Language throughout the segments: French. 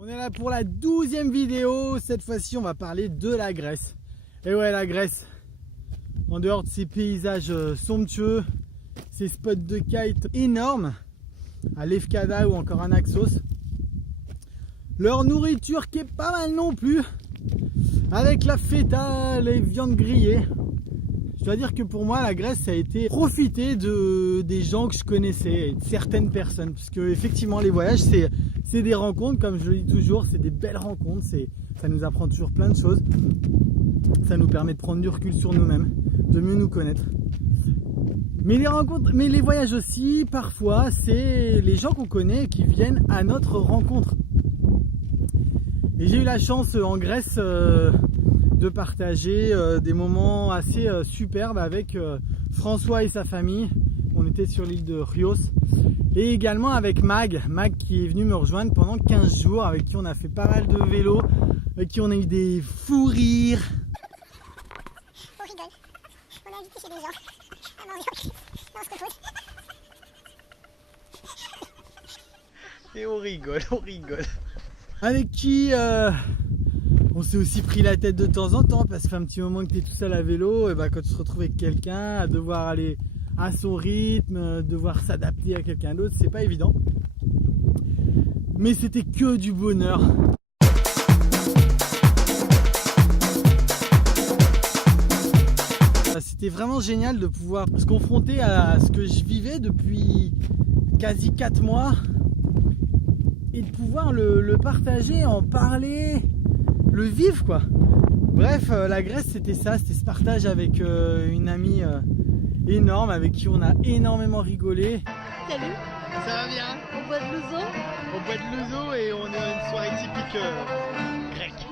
On est là pour la 12e vidéo. Cette fois-ci, on va parler de la Grèce. Et ouais, la Grèce. En dehors de ces paysages somptueux, ces spots de kite énormes, à Lefkada ou encore à Naxos. Leur nourriture qui est pas mal non plus, avec la feta, les viandes grillées. Je dois dire que pour moi, la Grèce, ça a été profiter des gens que je connaissais, et de certaines personnes. Parce que effectivement, les voyages, c'est des rencontres, comme je le dis toujours, c'est des belles rencontres. Ça nous apprend toujours plein de choses. Ça nous permet de prendre du recul sur nous-mêmes, de mieux nous connaître. Mais les rencontres, mais les voyages aussi, parfois, c'est les gens qu'on connaît qui viennent à notre rencontre. Et j'ai eu la chance en Grèce de partager des moments assez superbes avec François et sa famille. On était sur l'île de Chios. Et également avec Mag qui est venu me rejoindre pendant 15 jours, avec qui on a fait pas mal de vélo, avec qui on a eu des fous rires. On rigole, on a invité chez des gens à manger, on se repose. Et on rigole. Avec qui on s'est aussi pris la tête de temps en temps, parce que ça fait un petit moment que tu es tout seul à vélo, et bah, quand tu te retrouves avec quelqu'un, à devoir aller à son rythme, devoir s'adapter à quelqu'un d'autre, c'est pas évident. Mais c'était que du bonheur. C'était vraiment génial de pouvoir se confronter à ce que je vivais depuis quasi 4 mois et de pouvoir le partager, en parler, le vivre quoi. Bref, la Grèce c'était ça, c'était ce partage avec une amie énorme avec qui on a énormément rigolé. Salut, Ça va bien? on boit de l'ouzo. On boit de l'ouzo et on a une soirée typique grecque.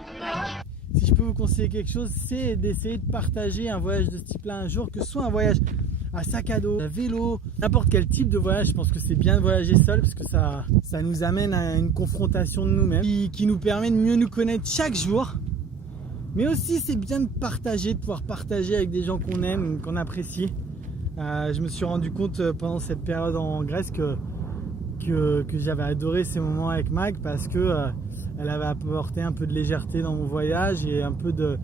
Si je peux vous conseiller quelque chose, c'est d'essayer de partager un voyage de ce type-là un jour, que ce soit un voyage à sac à dos, à vélo, n'importe quel type de voyage. Je pense que c'est bien de voyager seul parce que ça nous amène à une confrontation de nous-mêmes qui nous permet de mieux nous connaître chaque jour. Mais aussi c'est bien de partager, de pouvoir partager avec des gens qu'on aime, qu'on apprécie. Je me suis rendu compte pendant cette période en Grèce que j'avais adoré ces moments avec Mag, parce que elle avait apporté un peu de légèreté dans mon voyage et un peu de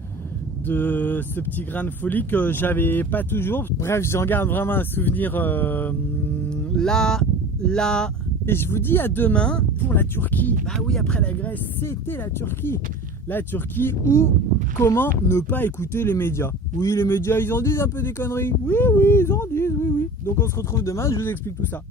ce petit grain de folie que j'avais pas toujours. Bref, j'en garde vraiment un souvenir là. Et je vous dis à demain pour la Turquie. Bah oui, après la Grèce, c'était la Turquie. La Turquie, ou comment ne pas écouter les médias. Oui, les médias, ils en disent un peu des conneries. Oui, ils en disent, oui. Donc on se retrouve demain, je vous explique tout ça.